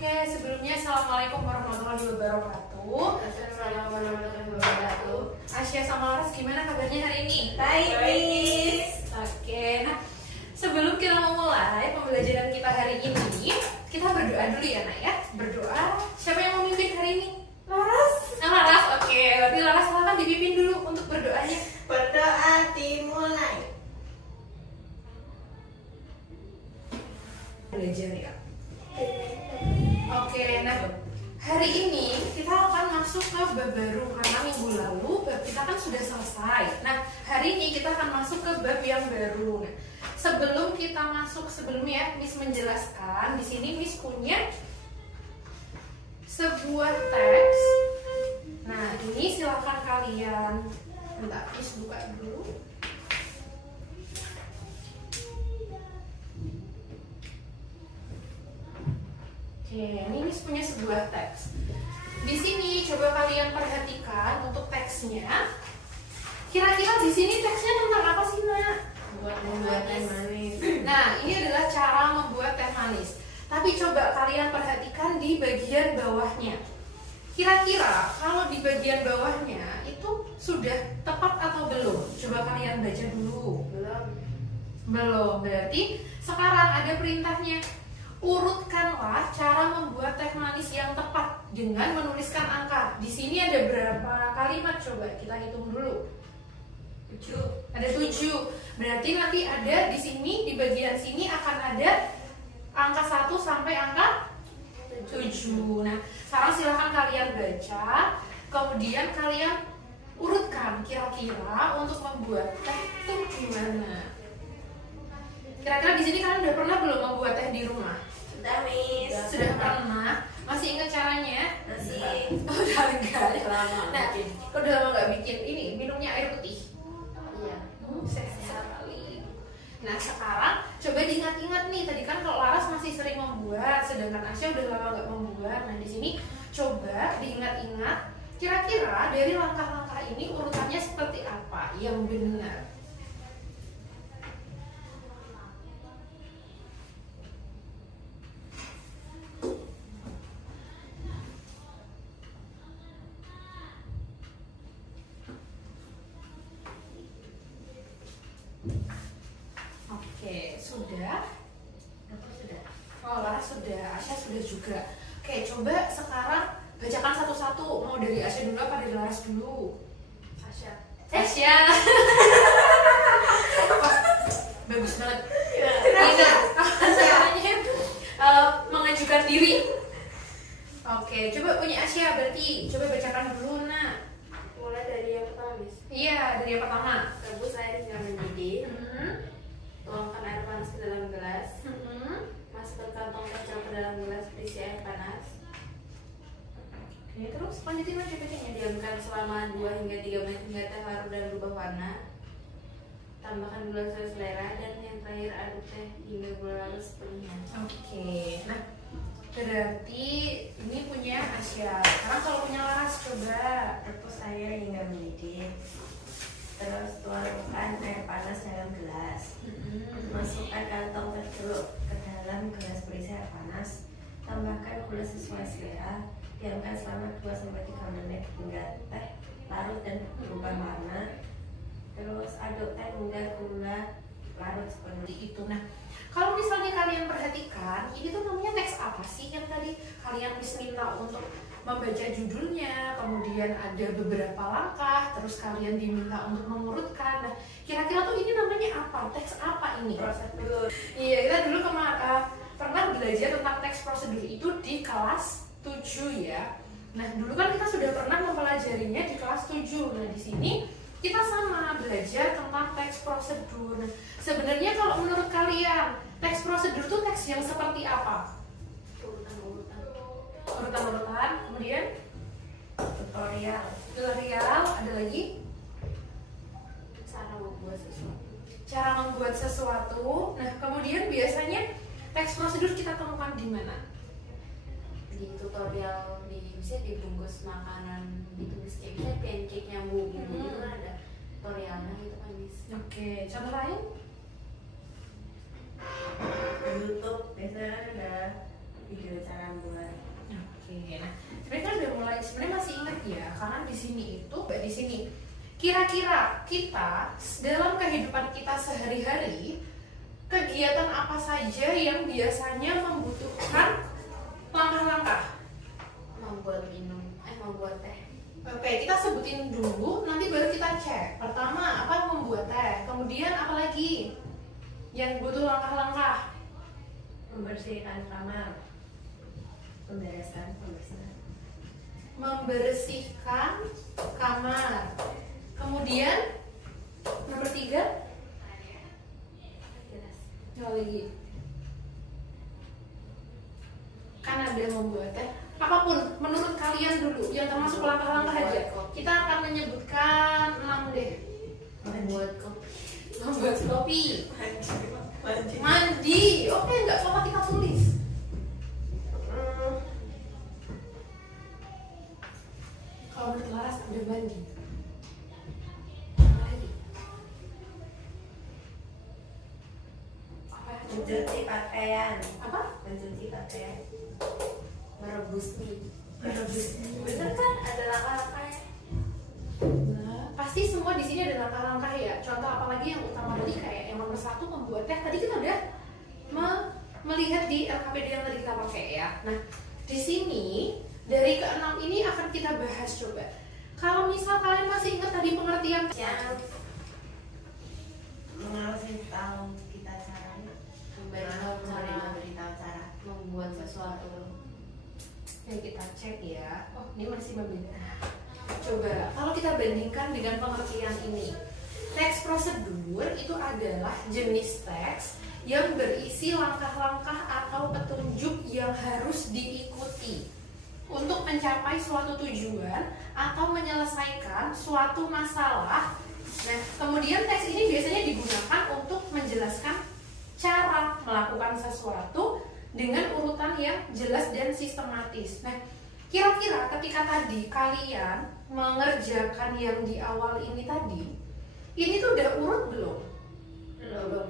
Oke, sebelumnya Assalamualaikum warahmatullahi wabarakatuh. Assalamualaikum warahmatullahi wabarakatuh. Asya sama Laras, gimana kabarnya hari ini? Baik, Miss. Oke, nah sebelum kita memulai pembelajaran kita hari ini, kita berdoa dulu ya nak ya. Berdoa, siapa yang mau memimpin hari ini? Laras. Nah Laras, oke, berarti Laras silahkan dipimpin dulu untuk berdoanya. Berdoa dimulai. Belajar ya. Oke, nah hari ini kita akan masuk ke bab baru karena minggu lalu bab kita kan sudah selesai. Nah hari ini kita akan masuk ke bab yang baru. Nah, sebelum kita masuk sebelumnya, Miss menjelaskan di sini Miss punya sebuah teks. Nah ini silakan kalian, bentar Miss buka dulu. Oke, ini Miss punya sebuah teks. Di sini coba kalian perhatikan untuk teksnya. Kira-kira di sini teksnya tentang apa sih, Nak? Membuat teh manis. Nah, ini adalah cara membuat teh manis. Tapi coba kalian perhatikan di bagian bawahnya. Kira-kira kalau di bagian bawahnya itu sudah tepat atau belum? Coba kalian baca dulu. Belum. Berarti sekarang ada perintahnya. Urutkanlah cara membuat teh manis yang tepat dengan menuliskan angka. Di sini ada berapa kalimat? Coba kita hitung dulu. 7. Ada 7. Berarti nanti ada di sini, di bagian sini akan ada angka 1 sampai angka 7. Nah, sekarang silahkan kalian baca. Kemudian kalian urutkan kira-kira untuk membuat teh itu gimana. Kira-kira di sini kalian udah pernah belum membuat teh di rumah? Sudah, Miss. Sudah pernah. Masih ingat caranya? Masih. Udah enggak ya? Lama Nah, bikin. kok udah lama nggak bikin ini? Minumnya air putih. Iya. Sehat sekali. Nah, sekarang coba diingat-ingat nih. Tadi kan kalau Laras masih sering membuat, sedangkan Asya udah lama nggak membuat. Nah, di sini coba diingat-ingat. Kira-kira dari langkah-langkah ini urutannya seperti apa yang benar? Oke, sudah. Oh, Laras sudah, Asya sudah juga. Oke, coba sekarang bacakan satu-satu. Mau dari Asya dulu apa dari Laras dulu? Asya. Asya. Bagus banget. Kenapa? Asya mengajukan diri. Oke, coba punya Asya berarti. Coba bacakan dulu, Nak. Mulai dari yang pertama, Miss. Iya, dari yang pertama. Rebus air hingga mendidih. Tuangkan air panas ke dalam gelas. Masukkan kantong kacang ke dalam gelas berisi air panas. Oke, terus lanjutin aja bacanya. Diamkan selama 2 hingga 3 menit hingga teh larut dan berubah warna. Tambahkan gula sesuai selera dan yang terakhir aduk teh hingga gula larut sepenuhnya. Oke, nah berarti ini punya Asya. Sekarang kalau punya Laras coba. Rebus air hingga mendidih. Terus tuangkan air panas dalam gelas. Masukkan kantong teh jeruk ke dalam gelas berisi air panas. Tambahkan gula sesuai selera. Diamkan selama 2-3 menit hingga teh larut dan berubah warna. Terus aduk teh hingga gula larut sepenuhnya. Itu. Nah, kalau misalnya kalian perhatikan, ini tuh namanya teks apa sih yang tadi kalian minta untuk membaca judulnya, kemudian ada beberapa langkah, terus kalian diminta untuk mengurutkan. Nah, kira-kira tuh ini namanya apa? Teks apa ini? Prosedur. Iya, kita dulu pernah belajar tentang teks prosedur itu di kelas 7 ya. Nah, dulu kan kita sudah pernah mempelajarinya di kelas 7. Nah, di sini kita sama belajar tentang teks prosedur. Nah, sebenarnya kalau menurut kalian, teks prosedur itu teks yang seperti apa? Urutan-urutan, kemudian tutorial, ada lagi cara membuat sesuatu. Nah, kemudian biasanya teks prosedur kita temukan di mana? Di tutorial, bisa dibungkus makanan, ditulis kayak bisa pancake nyambung gitu, itu kan ada tutorialnya gitu kan, Miss. Oke, contoh lain? YouTube biasanya ada video cara buat. Oke, nah sebenarnya kan udah mulai, sebenarnya masih ingat ya, karena di sini itu, di sini kira-kira kita dalam kehidupan kita sehari-hari kegiatan apa saja yang biasanya membutuhkan langkah-langkah? Membuat minum, membuat teh. Oke, kita sebutin dulu, nanti baru kita cek. Pertama, apa? Membuat teh. Kemudian apa lagi yang butuh langkah-langkah? Membersihkan kamar, membereskan pembersihan. Membersihkan kamar. Kemudian nomor 3, apa lagi? Kan ada membuat teh. Apapun menurut kalian dulu, yang termasuk langkah-langkah aja. Kita akan menyebutkan 6 deh. Membuat kopi. Membuat kopi. Mandi. Mandi. Oke, nggak apa kita tulis. Kalau menurut Laras ada mandi. Apa lagi? Apa? Mencuci pakaian. Apa? Mencuci pakaian. Merebus mie. Merebus. Bener kan ada langkah-langkahnya. Nah, pasti semua di sini ada langkah-langkah ya. Contoh apalagi yang utama tadi kayak yang nomor 1 membuat teh. Tadi kita udah melihat di LKPD yang tadi kita pakai ya. Nah, di sini dari ke-6 ini akan kita bahas coba. Kalau misal kalian masih ingat tadi pengertian Yang mengasih tahu kita caranya. Memberitahu cara. Membuat sesuatu. yang kita cek ya. Oh, ini masih berbeda. Coba kalau kita bandingkan dengan pengertian ini, teks prosedur itu adalah jenis teks yang berisi langkah-langkah atau petunjuk yang harus diikuti untuk mencapai suatu tujuan atau menyelesaikan suatu masalah. Nah, kemudian teks ini biasanya digunakan untuk menjelaskan cara melakukan sesuatu dengan urutan yang jelas dan sistematis. Nah, kira-kira ketika tadi kalian mengerjakan yang di awal ini tadi, ini tuh udah urut belum? Belum.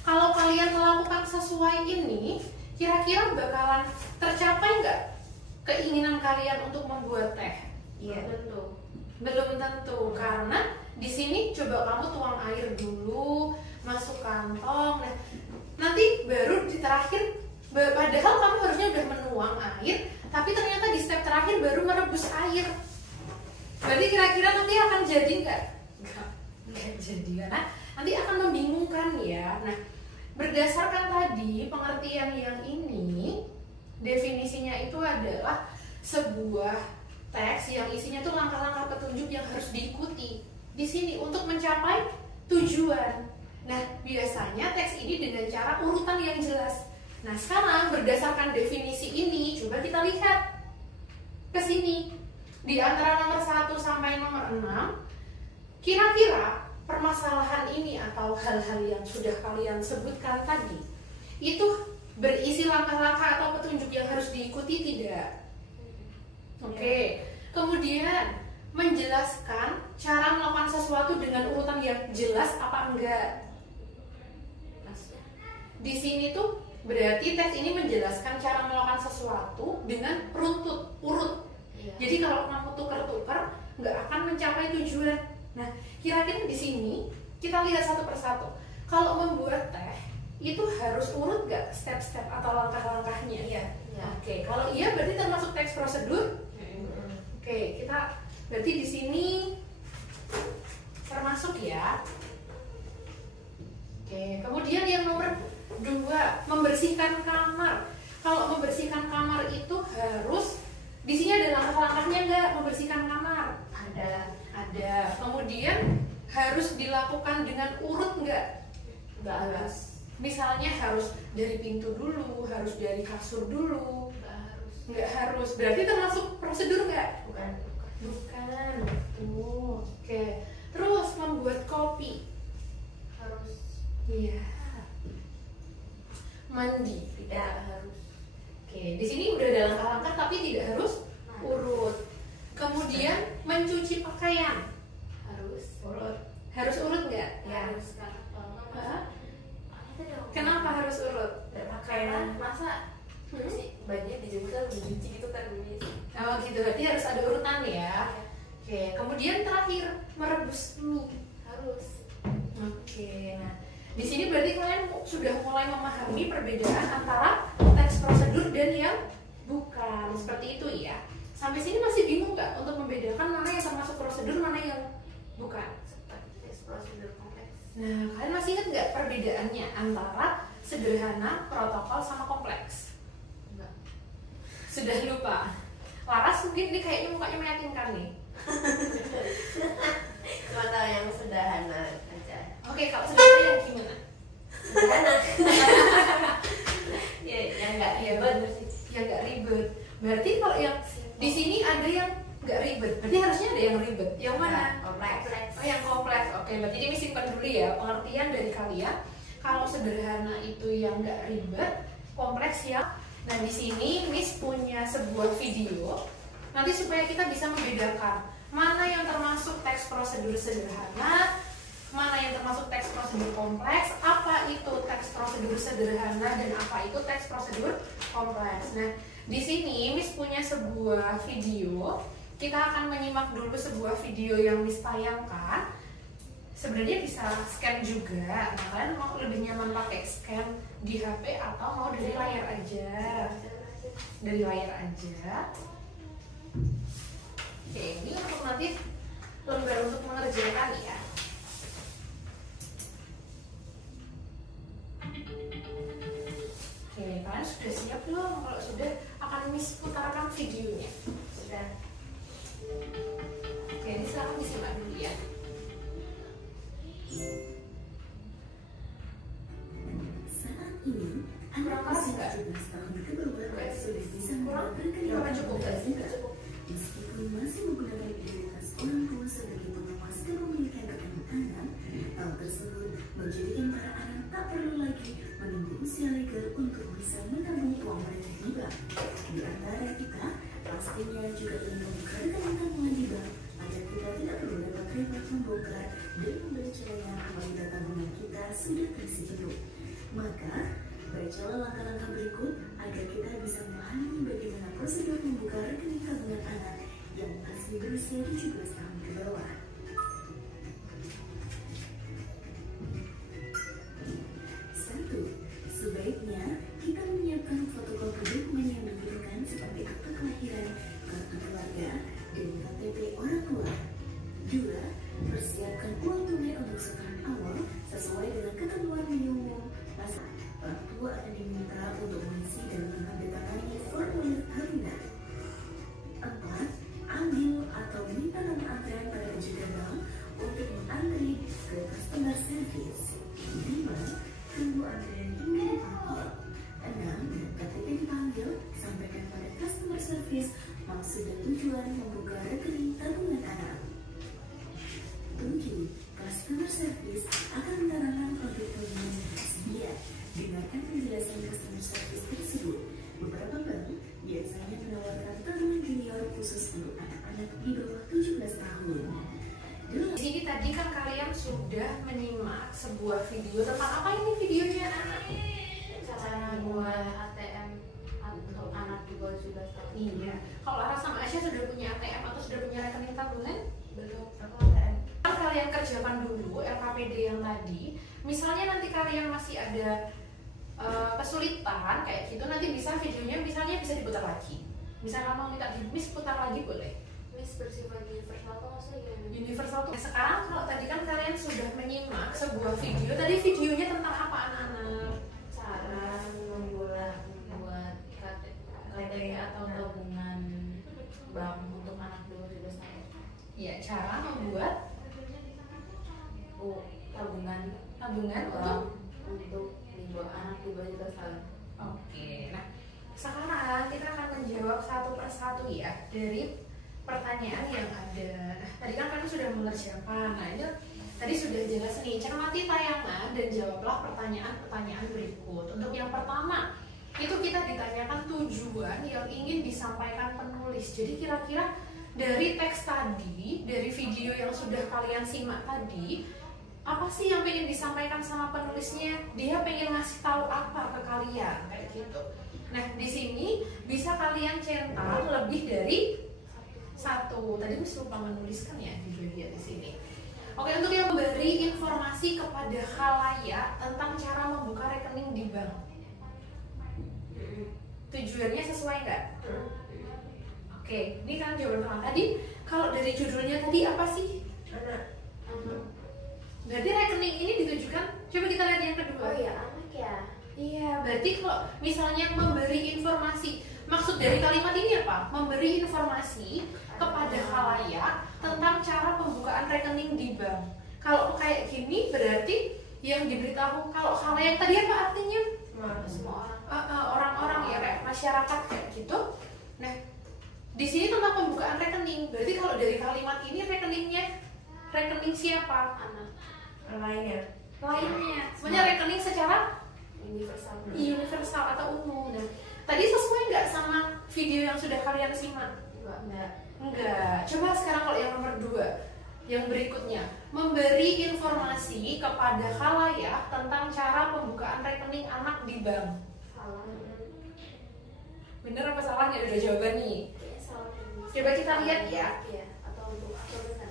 Kalau kalian melakukan sesuai ini, kira-kira bakalan tercapai nggak keinginan kalian untuk membuat teh? Iya. Tentu. Belum tentu, karena di sini coba kamu tuang air dulu, masuk kantong. Nah, nanti baru di terakhir, padahal kamu harusnya udah menuang air, tapi ternyata di step terakhir baru merebus air. Berarti kira-kira nanti akan jadi nggak? Nggak jadi, karena nanti akan membingungkan ya. Nah, berdasarkan tadi pengertian yang ini, definisinya itu adalah sebuah teks yang isinya tuh langkah-langkah petunjuk yang harus diikuti di sini untuk mencapai tujuan. Nah, biasanya teks ini dengan cara urutan yang jelas. Nah, sekarang berdasarkan definisi ini, coba kita lihat ke sini. Di antara nomor 1 sampai nomor 6, kira-kira permasalahan ini atau hal-hal yang sudah kalian sebutkan tadi, itu berisi langkah-langkah atau petunjuk yang harus diikuti tidak? Oke. Kemudian menjelaskan cara melakukan sesuatu dengan urutan yang jelas apa enggak? Di sini tuh berarti teks ini menjelaskan cara melakukan sesuatu dengan urut. Iya. Jadi kalau kamu tuker-tuker nggak akan mencapai tujuan. Nah, kira-kira di sini kita lihat satu persatu. Kalau membuat teh itu harus urut nggak step-step atau langkah-langkahnya? Iya. Ya. Oke, kalau iya berarti termasuk teks prosedur. Oke, kita berarti di sini termasuk ya. Oke, kemudian yang nomor 2, membersihkan kamar. Kalau membersihkan kamar itu harus di sini ada langkah-langkahnya nggak membersihkan kamar? Ada. Kemudian harus dilakukan dengan urut nggak? Nggak harus. Misalnya harus dari pintu dulu, harus dari kasur dulu. Nggak harus. Berarti termasuk prosedur nggak? Bukan. Bukan. Tuh. Oke. Terus membuat kopi. Harus. Iya. Mandi. Tidak. Harus. Oke, di sini udah ada langkah-langkah tapi tidak harus urut. Kemudian mencuci pakaian. Harus. Urut. Harus urut nggak? Ya. Harus kan. Kalau nggak Hah? masa. Kenapa harus urut? Berpakaian. Masa Hmm? sih Baju biji itu kan Miss. Oh gitu, berarti harus ada urutan ya. Oke, kemudian terakhir merebus mie. Harus. Oke, nah di sini berarti kalian sudah mulai memahami perbedaan antara teks prosedur dan yang bukan, seperti itu ya. Sampai sini masih bingung nggak untuk membedakan mana yang termasuk prosedur, mana yang bukan? Teks prosedur kompleks. Nah, kalian masih ingat nggak perbedaannya antara sederhana, protokol, sama kompleks? Enggak. Sudah lupa. Laras mungkin ini kayaknya mukanya meyakinkan nih. Cuma tahu yang sederhana aja. Oke, kalau sederhana yang gimana? Sederhana. Ya, yang nggak Iya, ribet. bener sih. Yang nggak ribet. Berarti kalau yang di sini ada yang nggak ribet. Berarti harusnya ada yang ribet. Yang mana? Kompleks. Oh, yang kompleks. Oke, berarti ini simpan dulu ya pengertian dari kalian. Kalau sederhana itu yang nggak ribet, kompleks ya. Nah, di sini Miss punya sebuah video. Nanti supaya kita bisa membedakan mana yang termasuk teks prosedur sederhana, mana yang termasuk teks prosedur kompleks, apa itu teks prosedur sederhana dan apa itu teks prosedur kompleks. Nah, di sini Miss punya sebuah video. Kita akan menyimak dulu sebuah video yang Miss tayangkan. Sebenarnya bisa scan juga. Nah, kalian mau lebih nyaman pakai scan di HP atau mau dari layar aja? Dari layar aja. Oke, ini untuk nanti lembar untuk mengerjakan ya. Oke, kalian sudah siap belum? Kalau sudah, akan Miss putarkan videonya. Sudah. Oke, ini silahkan disimak dulu ya. Saat ini, Kurang anak keras usia nggak? 17 tahun ke bawah sudah bisa Kurang? melakukan Kurang cukup nggak sih? Nggak cukup. meskipun masih menggunakan identitas orang tua sebagai pengawas kepemilikan anak, hal tersebut menjadikan para anak tak perlu lagi menunggu usia legal untuk bisa menabung uang mereka di bank. Di antara kita, pastinya juga ingin membuka rekening tabungan di bank agar kita tidak perlu repot-repot membongkar dan membacanya apabila tabungan kita sudah terisi penuh. Maka, bacalah langkah-langkah berikut agar kita bisa memahami bagaimana prosedur membuka rekening tabungan anak yang masih berusia 17 tahun ke bawah. 1. Sebaiknya kita menyiapkan fotokopi dokumen yang dibutuhkan seperti akta kelahiran, kartu keluarga, dan KTP orang tua. 2. Persiapkan uang tunai untuk setoran awal sesuai dengan ketentuan minimum pasar. Orang tua akan diminta untuk mengisi dan menandatangani formulir tahunan. 4. Ambil atau minta nama antrean pada penjaga bank untuk mengantri ke customer service. 5. Tunggu antrean hingga dipanggil. 6. Bila KTP dipanggil, sampaikan pada customer service maksud dan tujuan membuka rekening tabungan anak. 7. Customer service akan menerangkan produk tabungan yang tersedia. Dengarkan penjelasan customer service tersebut. Beberapa bank biasanya menawarkan tabungan junior khusus untuk anak-anak di bawah 17 tahun. Di sini tadi kan kalian sudah menyimak sebuah video tentang apa ini videonya anak? Cara buat ATM untuk anak di bawah 17 tahun. Iya. Kalau Laras sama Asya sudah punya ATM atau sudah punya rekening tabungan? Belum. Aku ATM. Kan kalian kerjakan dulu LKPD yang tadi. Misalnya nanti kalian masih ada kesulitan kayak gitu, nanti bisa videonya misalnya bisa diputar lagi. Misalnya mau minta di Miss putar lagi boleh. Miss bersifat universal tuh maksudnya gimana? Universal tuh. Sekarang kalau tadi kan kalian sudah menyimak sebuah video. Tadi videonya tentang apa anak-anak? Cara membuat KTP atau tabungan bank untuk anak di bawah 17 tahun. Ya, cara membuat Tabungan tabungan untuk di bawah anak di bawah 17 tahun. Oke, nah sekarang kita akan menjawab satu persatu ya dari pertanyaan yang ada. Nah, tadi kan kalian sudah mengerjakan. Nah, ini tadi sudah jelas nih. Cermati tayangan dan jawablah pertanyaan-pertanyaan berikut. Untuk yang pertama, itu kita ditanyakan tujuan yang ingin disampaikan penulis. Jadi kira-kira dari teks tadi, dari video yang sudah kalian simak tadi, apa sih yang pengen disampaikan sama penulisnya? Dia pengen ngasih tahu apa ke kalian kayak gitu. Nah, di sini bisa kalian kalian cetak lebih dari satu. Tadi Miss lupa menuliskan ya di bagian di sini. Oke, untuk yang memberi informasi kepada khalayak tentang cara membuka rekening di bank. Tujuannya sesuai nggak? Oke, ini kan jawaban pertama tadi. Kalau dari judulnya tadi apa sih? Anak. Berarti rekening ini ditujukan. Coba kita lihat yang kedua. Oh ya, anak ya. Iya, berarti kalau misalnya memberi informasi, maksud dari kalimat ini apa? Memberi informasi kepada khalayak tentang cara pembukaan rekening di bank. Kalau kayak gini berarti yang diberitahu, kalau khalayak tadi apa artinya? Semua orang. Orang-orang ya, kayak masyarakat kayak gitu. Nah, di sini tentang pembukaan rekening. Berarti kalau dari kalimat ini rekening siapa? Anak Lainnya. Sebenarnya rekening secara universal atau umum. Nah, tadi sesuai nggak sama video yang sudah kalian simak? Enggak. Coba sekarang kalau yang nomor 2, yang berikutnya, memberi informasi kepada khalayak tentang cara pembukaan rekening anak di bank. Salah. Bener apa salahnya? Udah jawaban nih. Kayaknya salah. Coba kita lihat ya. Iya, atau benar.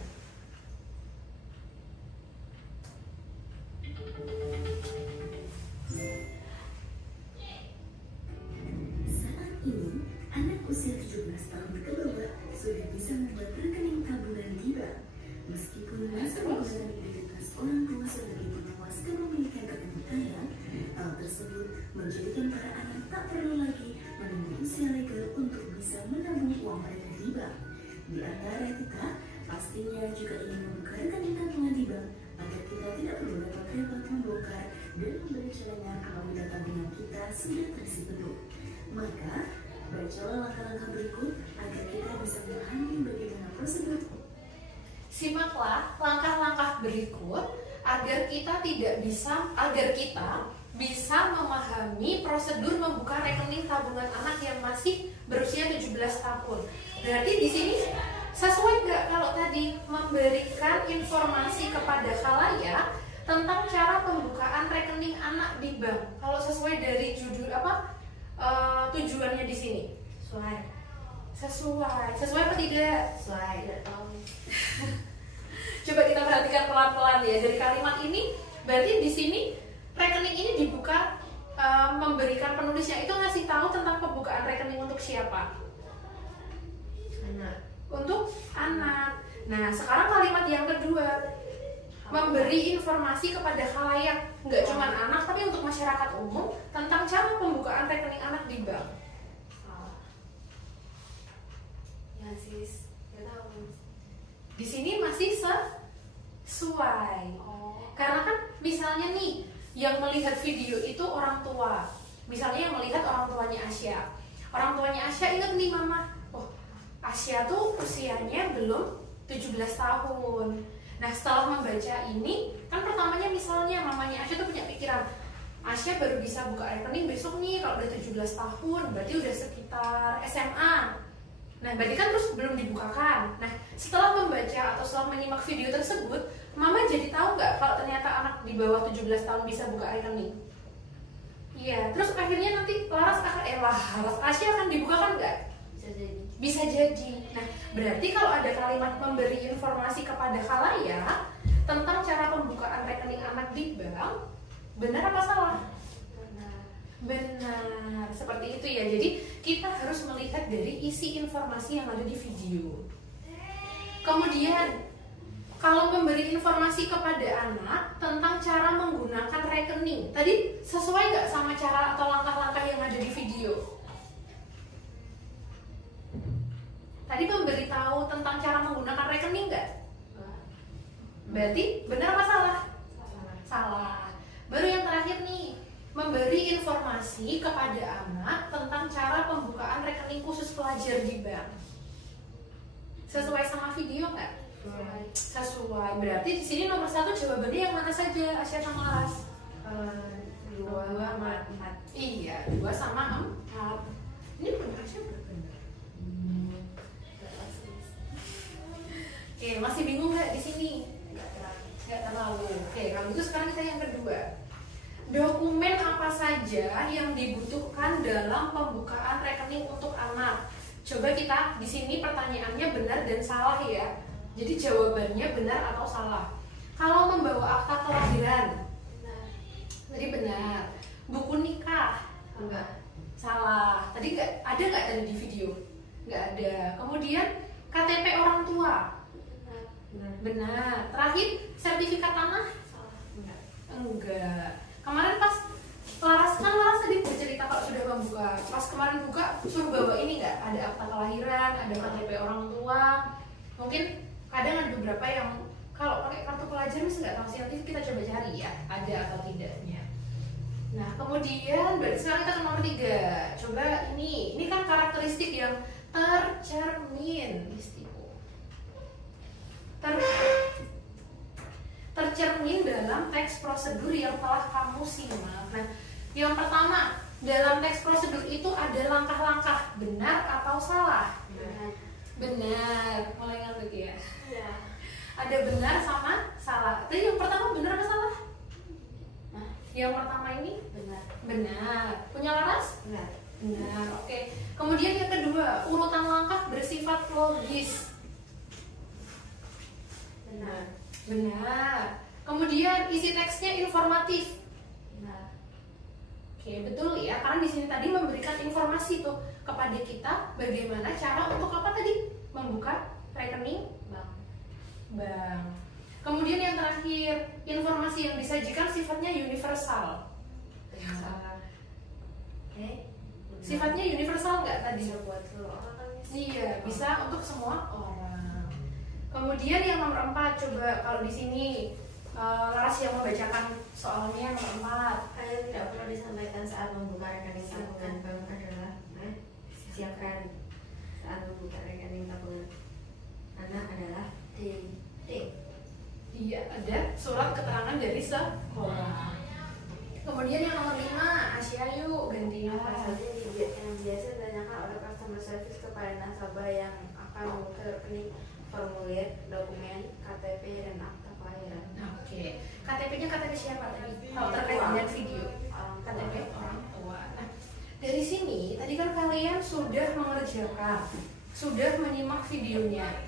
Saat ini, anak usia 17 tahun ke bawah sudah bisa membuat rekening tabungan di bank. Meskipun masih mengalami aktivitas orang tua sebagai pengawas kepemilikan rekening kaya, hal tersebut menjadikan para anak tak perlu lagi menunggu usia legal untuk bisa menabung uang mereka di bank. Di antara kita, pastinya juga ingin membuka rekening tabungan di bank agar kita tidak perlu repot-repot membongkar dan memberi celengan apabila tabungan kita sudah terisi penuh. Maka, bacalah langkah-langkah berikut agar kita bisa memahami bagaimana prosedur. Simaklah langkah-langkah berikut agar kita bisa memahami prosedur membuka rekening tabungan anak yang masih berusia 17 tahun. Berarti di sini sesuai nggak kalau tadi memberikan informasi kepada khalayak tentang cara pembukaan rekening anak di bank? Kalau sesuai dari judul tujuannya di sini? Sesuai apa tidak? Tidak tahu. Coba kita perhatikan pelan-pelan ya dari kalimat ini. Berarti di sini rekening ini dibuka, memberikan penulisnya itu ngasih tahu tentang pembukaan rekening untuk siapa? Anak. Untuk anak. Nah, sekarang kalimat yang kedua, memberi informasi kepada khalayak, nggak cuma anak tapi untuk masyarakat umum tentang cara pembukaan rekening anak di bank. Salah. Ya sis, nggak tahu. Di sini masih sesuai. Karena kan misalnya nih yang melihat video itu orang tua. Misalnya yang melihat orang tuanya Asya. Orang tuanya Asya ingat nih mama, oh Asya tuh usianya belum 17 tahun. Nah setelah membaca ini, kan pertamanya misalnya mamanya Asya tuh punya pikiran, Asya baru bisa buka rekening besok nih kalau udah 17 tahun, berarti udah sekitar SMA. Nah berarti kan terus belum dibukakan. Nah setelah membaca atau setelah menyimak video tersebut, mama jadi tahu nggak kalau ternyata anak di bawah 17 tahun bisa buka rekening? Iya, terus akhirnya nanti Laras Asya akan dibukakan nggak? Bisa jadi. Nah, berarti kalau ada kalimat memberi informasi kepada khalayak tentang cara pembukaan rekening anak di bank, benar apa salah? Benar, seperti itu ya. Jadi kita harus melihat dari isi informasi yang ada di video. Kemudian, kalau memberi informasi kepada anak tentang cara menggunakan rekening, tadi sesuai nggak sama cara atau langkah-langkah yang ada di video? Tadi memberitahu tentang cara menggunakan rekening nggak? Berarti benar apa salah? Salah. Baru yang terakhir nih, memberi informasi kepada anak tentang cara pembukaan rekening khusus pelajar di bank. Sesuai sama video nggak? Sesuai. Berarti di sini nomor 1 jawabannya yang mana saja, Asya sama Laras? 2 sama 4. Iya, 2 sama 4. Ini benar Asya benar. Oke, masih bingung nggak di sini? Nggak terlalu. Oke, kalau itu sekarang kita yang kedua. Dokumen apa saja yang dibutuhkan dalam pembukaan rekening untuk anak? Coba kita di sini pertanyaannya benar dan salah ya. Jadi jawabannya benar atau salah. Kalau membawa akta kelahiran, tadi benar. Buku nikah, Enggak. salah. Tadi ada nggak tadi di video? Nggak ada. Kemudian KTP orang tua, Benar. benar. Terakhir sertifikat tanah, Enggak. enggak. Kemarin pas Laras tadi bercerita kalau sudah membuka. Pas kemarin buka suruh bawa ini nggak? Ada akta kelahiran, ada KTP orang tua. Mungkin kadang ada beberapa yang kalau pakai kartu pelajar misalnya nggak tahu sih, nanti kita coba cari ya ada atau tidaknya. Nah kemudian berarti sekarang kita ke nomor 3. Coba ini kan karakteristik yang tercermin istimewa. Tercermin dalam teks prosedur yang telah kamu simak. Nah, yang pertama, dalam teks prosedur itu ada langkah-langkah, benar atau salah? Benar. Mulai ngerti ya? Ya. Ada benar sama salah. Tadi yang pertama benar atau salah? Nah, Yang pertama ini benar. benar. Punya Laras? Benar. Benar. Oke. Kemudian yang kedua, urutan langkah bersifat logis. Benar. Benar. Kemudian isi teksnya informatif. Benar. Oke, betul ya. Karena di sini tadi memberikan informasi tuh kepada kita bagaimana cara untuk apa tadi? Membuka rekening bank. Kemudian yang terakhir, informasi yang disajikan sifatnya universal. Salah. Oke. Sifatnya universal nggak tadi? Bisa buat seluruh orang kan? Iya, bisa untuk semua orang. Kemudian yang nomor 4, coba kalau di sini Laras yang membacakan soalnya nomor 4. Hal yang tidak perlu disampaikan saat membuka rekening tabungan bank adalah siapkan saat membuka rekening tabungan anak adalah D. Iya, ada surat keterangan dari sekolah. Kemudian yang nomor 5, Asyayu gantinya. Apa saja yang biasa ditanyakan oleh customer service kepada nasabah yang akan membuka rekening, formulir, dokumen, KTP, dan akta kelahiran. Nah, oke. KTP-nya KTP siapa tadi? Kalau terkait dengan video, KTP orang tua. Nah, dari sini tadi kan kalian sudah mengerjakan, sudah menyimak videonya.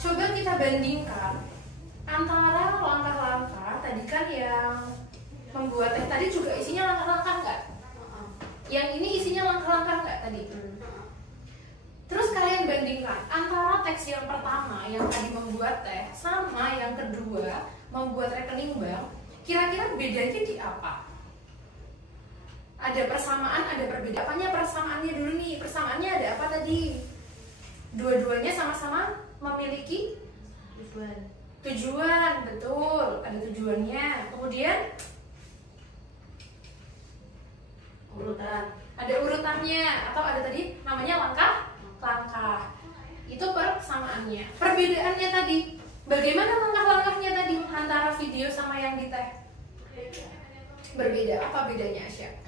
Coba kita bandingkan antara langkah-langkah tadi kan yang membuat teh tadi juga isinya langkah-langkah nggak? Yang ini isinya langkah-langkah nggak tadi? Terus kalian bandingkan antara teks yang pertama yang tadi membuat teh sama yang kedua membuat rekening bank, kira-kira bedanya di apa? Ada persamaan, ada perbedaan. Apanya persamaannya dulu nih? Persamaannya ada apa tadi? Dua-duanya sama-sama memiliki tujuan, betul. Ada tujuannya. Kemudian Urutan. ada urutannya atau ada tadi namanya langkah. Itu persamaannya. Perbedaannya tadi, bagaimana langkah-langkahnya tadi antara video sama yang di teh? Berbeda. Apa bedanya, Asya?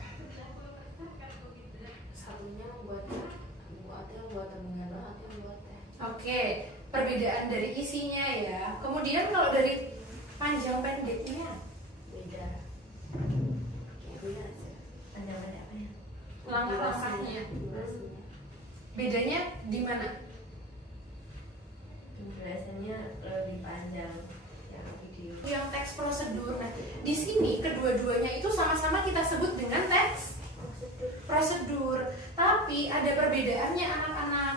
Satunya membuat tabungan bank, satunya membuat teh. Oke, perbedaan dari isinya ya. Kemudian kalau dari panjang pendeknya, Beda. Beda aja. Anda apa ya? langkah-langkahnya, Durasinya. bedanya di mana? Durasinya lebih panjang yang video. Yang teks prosedur. Nah, di sini kedua-duanya itu sama-sama kita sebut dengan teks prosedur. Tapi ada perbedaannya anak-anak.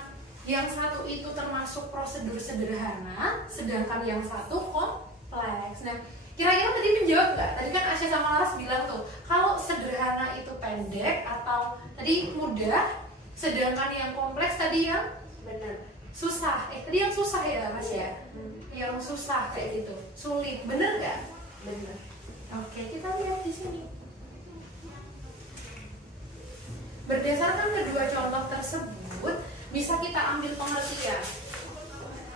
Yang satu itu termasuk prosedur sederhana, sedangkan yang satu kompleks. Nah, kira-kira tadi menjawab nggak? Tadi kan Asya sama Laras bilang tuh, kalau sederhana itu pendek atau tadi mudah, sedangkan yang kompleks tadi yang Benar. susah. Tadi yang susah ya Mas ya? Yang susah kayak gitu, sulit. Bener nggak? Benar. Oke, kita lihat di sini. Berdasarkan kedua contoh tersebut, bisa kita ambil pengertian.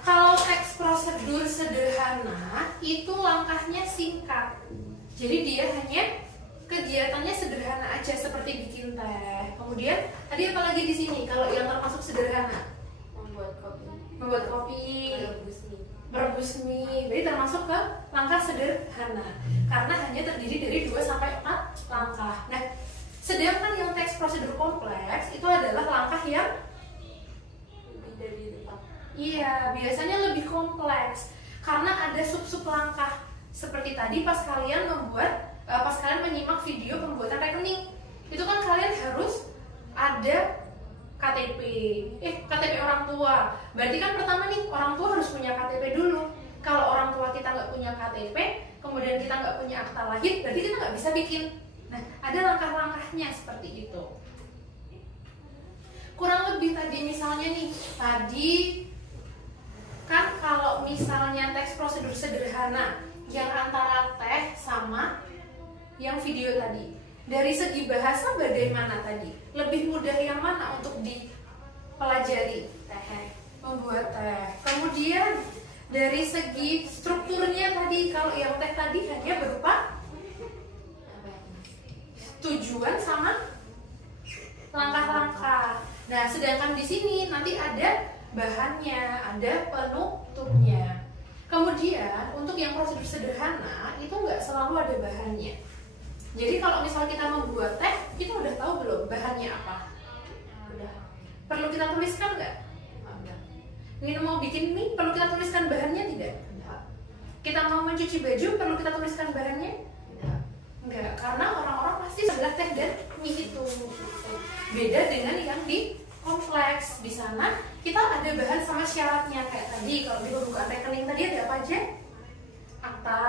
Kalau teks prosedur sederhana, itu langkahnya singkat. Jadi dia hanya kegiatannya sederhana aja seperti bikin teh. Kemudian tadi apa lagi di sini? Kalau yang termasuk sederhana, membuat kopi, merebus mie. Jadi termasuk ke langkah sederhana karena hanya terdiri dari 2 sampai 4 langkah. Nah, sedangkan yang teks prosedur kompleks itu adalah langkah yang Iya, biasanya lebih kompleks karena ada sub-sub langkah. Seperti tadi pas kalian menyimak video pembuatan rekening, itu kan kalian harus ada KTP, KTP orang tua. Berarti kan pertama nih orang tua harus punya KTP dulu. Kalau orang tua kita nggak punya KTP, kemudian kita nggak punya akta lahir, berarti kita nggak bisa bikin. Nah, ada langkah-langkahnya seperti itu. Kurang lebih tadi misalnya nih, tadi kan kalau misalnya teks prosedur sederhana yang antara teh sama yang video tadi, dari segi bahasa bagaimana tadi? Lebih mudah yang mana untuk dipelajari? Teh. Membuat teh. Kemudian dari segi strukturnya tadi, kalau yang teh tadi hanya berupa tujuan sama langkah-langkah. Nah, sedangkan di sini nanti ada bahannya, ada penutupnya. Kemudian untuk yang prosedur sederhana itu nggak selalu ada bahannya. Jadi kalau misal kita membuat teh, kita udah tahu belum bahannya apa? Udah. Perlu kita tuliskan nggak? Ini mau bikin mie, perlu kita tuliskan bahannya tidak? Enggak. Kita mau mencuci baju, perlu kita tuliskan bahannya? Enggak. Enggak, karena orang-orang pasti sebelah teh dan mie itu. Beda dengan yang di kompleks. Di sana kita ada bahan sama syaratnya kayak tadi. Kalau di pembukaan rekening tadi ada apa aja? Akta,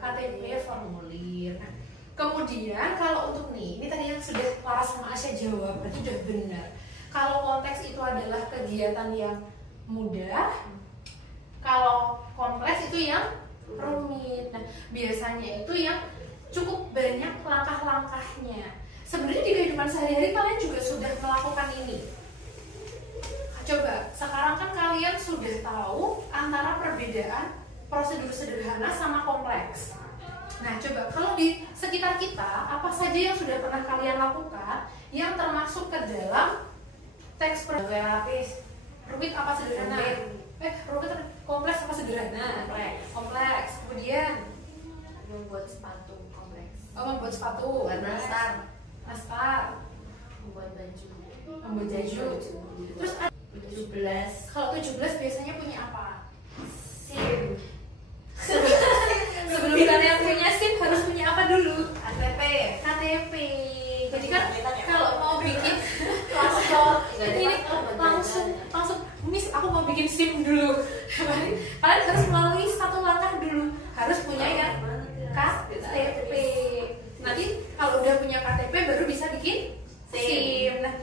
KTP, formulir. Nah, kemudian kalau untuk ini tadi yang sudah Laras sama Asya jawab, berarti sudah benar. Kalau konteks itu adalah kegiatan yang mudah, kalau kompleks itu yang rumit. Nah, biasanya itu yang cukup banyak langkah-langkahnya. Sebenarnya di kehidupan sehari-hari kalian juga sudah melakukan ini. Coba, sekarang kan kalian sudah tahu antara perbedaan prosedur sederhana sama kompleks. Nah, coba kalau di sekitar kita, apa saja yang sudah pernah kalian lakukan yang termasuk ke dalam teks Lapis. rumit apa sederhana? Rumit kompleks apa sederhana? Kompleks. Kemudian Membuat sepatu kompleks. membuat sepatu, Nastar. nastar, Membuat baju. membuat baju. Terus 17 kalau 17 biasanya punya apa? SIM. Sebelum kalian punya SIM harus punya apa dulu? KTP. KTP. Jadi kan kalau mau bikin ini langsung Miss, aku mau bikin SIM dulu. Kalian harus melalui satu langkah dulu, harus punya yang KTP. Nanti kalau udah punya KTP baru bisa bikin SIM. Nah,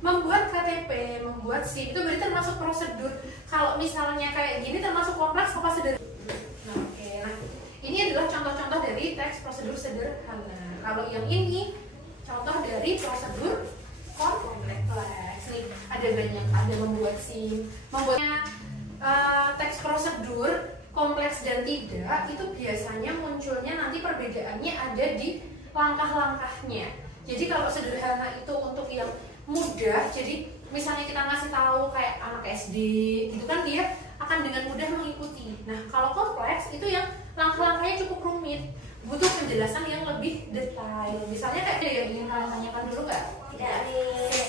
membuat KTP, membuat SIM itu berarti termasuk prosedur. Kalau misalnya kayak gini termasuk kompleks apa sederhana? Nah, ini adalah contoh-contoh dari teks prosedur sederhana. Kalau yang ini contoh dari prosedur kompleks. Nih, ada banyak, ada membuat SIM, membuatnya teks prosedur kompleks dan tidak itu biasanya munculnya nanti perbedaannya ada di langkah-langkahnya. Jadi kalau sederhana itu untuk yang mudah, jadi misalnya kita ngasih tahu kayak anak SD gitu kan, dia akan dengan mudah mengikuti. Nah, kalau kompleks itu yang langkah-langkahnya cukup rumit, butuh penjelasan yang lebih detail. Misalnya kayak ada yang ingin kalian tanyakan dulu nggak? Tidak.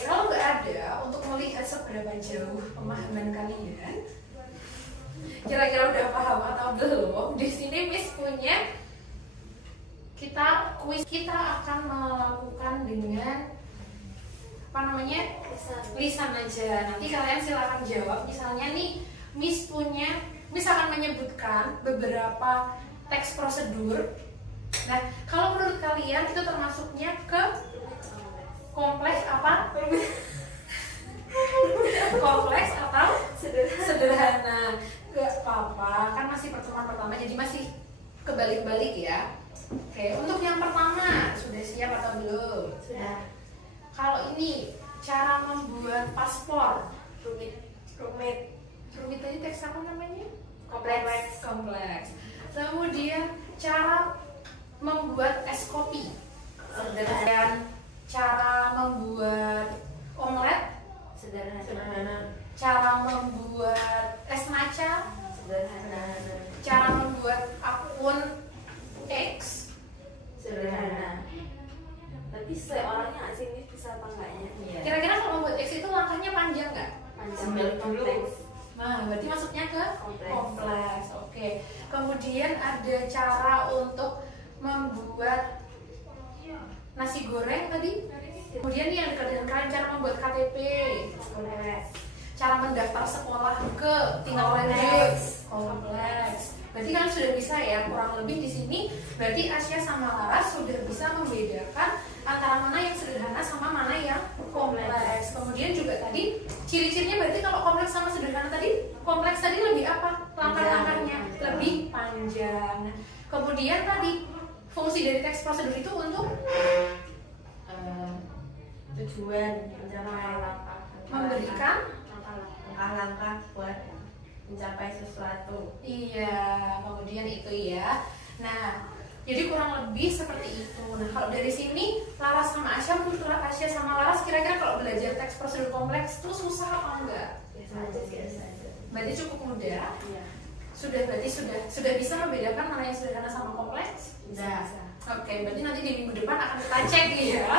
Kalau nggak ada, untuk melihat seberapa jauh pemahaman kalian, kira-kira udah paham atau belum? Di sini Miss punya kuis. Kita akan melakukan dengan apa namanya? Lisan aja. Nanti kalian silakan jawab. Misalnya nih, Miss akan menyebutkan beberapa teks prosedur. Nah, kalau menurut kalian itu termasuknya ke kompleks apa? Kompleks atau sederhana? Gak apa-apa, kan masih pertemuan pertama, jadi masih kebalik-balik ya. Oke, untuk yang pertama sudah siap atau belum? Sudah. Kalau ini cara membuat paspor, Rumit. rumit tadi teks apa namanya? Kompleks. Kemudian cara membuat es kopi, Sederhana. cara membuat omelet, Sederhana. cara membuat es matcha, Sederhana. cara membuat akun X. Sederhana. Tapi seorangnya asing ini bisa apa enggaknya? Iya. Kira-kira kalau membuat X itu langkahnya panjang nggak? panjang kompleks. Nah, berarti masuknya ke Kompleks. kompleks. Oke. Kemudian ada cara untuk membuat nasi goreng tadi. Kemudian nih yang dekat dengan kalian, cara membuat KTP, Kompleks. cara mendaftar sekolah ke tindak lanjut kompleks. Berarti kalian sudah bisa ya, kurang lebih di sini. Berarti Asya sama Laras sudah bisa membedakan antara mana yang sederhana sama mana yang kompleks. Kemudian juga tadi ciri-cirinya berarti kalau kompleks sama sederhana tadi, kompleks tadi lebih apa? Langkah-langkahnya lebih panjang. Kemudian tadi fungsi dari teks prosedur itu untuk Tujuan mencapai memberikan langkah-langkah buat mencapai sesuatu. iya, kemudian itu ya. Nah, jadi kurang lebih seperti itu. Nah, kalau dari sini Laras sama Asya, menurut Asya sama Laras kira-kira kalau belajar teks prosedur kompleks itu susah apa enggak? Biasa aja. Berarti cukup mudah. Iya. Berarti sudah bisa membedakan mana yang sederhana sama kompleks? Bisa. Oke, berarti nanti di minggu depan akan kita cek ya.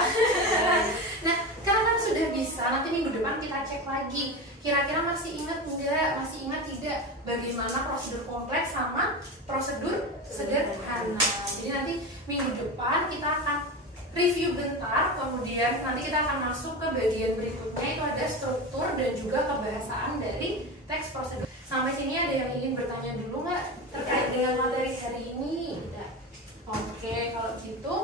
Nah, karena kan sudah bisa, nanti minggu depan kita cek lagi. Kira-kira masih ingat enggak? Masih ingat tidak bagaimana prosedur kompleks sama prosedur sederhana? Jadi nanti minggu depan kita akan review bentar, kemudian nanti kita akan masuk ke bagian berikutnya, itu ada struktur dan juga kebahasaan dari teks prosedur. Sampai sini ada yang ingin bertanya dulu nggak terkait dengan materi hari ini? Oke, kalau gitu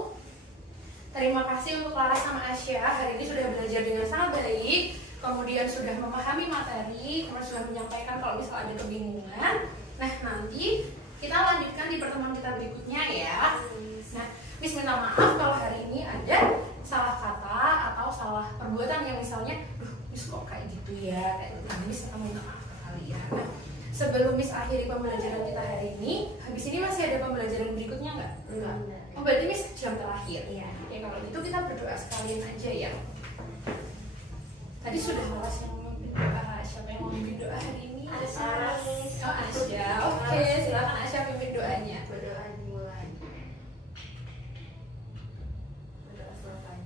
terima kasih untuk Laras sama Asya. Hari ini sudah belajar dengan sangat baik, kemudian sudah memahami materi, kemudian sudah menyampaikan kalau misalnya ada kebingungan. Nah, nanti kita lanjutkan di pertemuan kita berikutnya ya. Nah, Miss minta maaf kalau hari ini ada salah kata atau salah perbuatan yang misalnya, Miss kok kayak gitu ya, kayak gitu. Miss akan minta maaf ke kalian. Nah, sebelum Miss akhiri pembelajaran kita hari ini, habis ini masih ada pembelajaran berikutnya nggak? Enggak. Oh, berarti Miss jam terakhir. Iya. Ya kalau gitu kita berdoa sekalian aja ya. Tadi sudah Laras yang memimpin doa. Siapa yang mau memimpin doa hari ini? Asya. Oh, Asya. Oke, silakan Asya pimpin doanya. Berdoa dimulai. Berdoa selesai.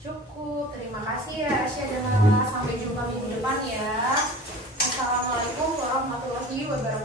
Cukup. Terima kasih ya Asya dan Laras. Sampai jumpa minggu depan ya. Assalamualaikum warahmatullahi wabarakatuh.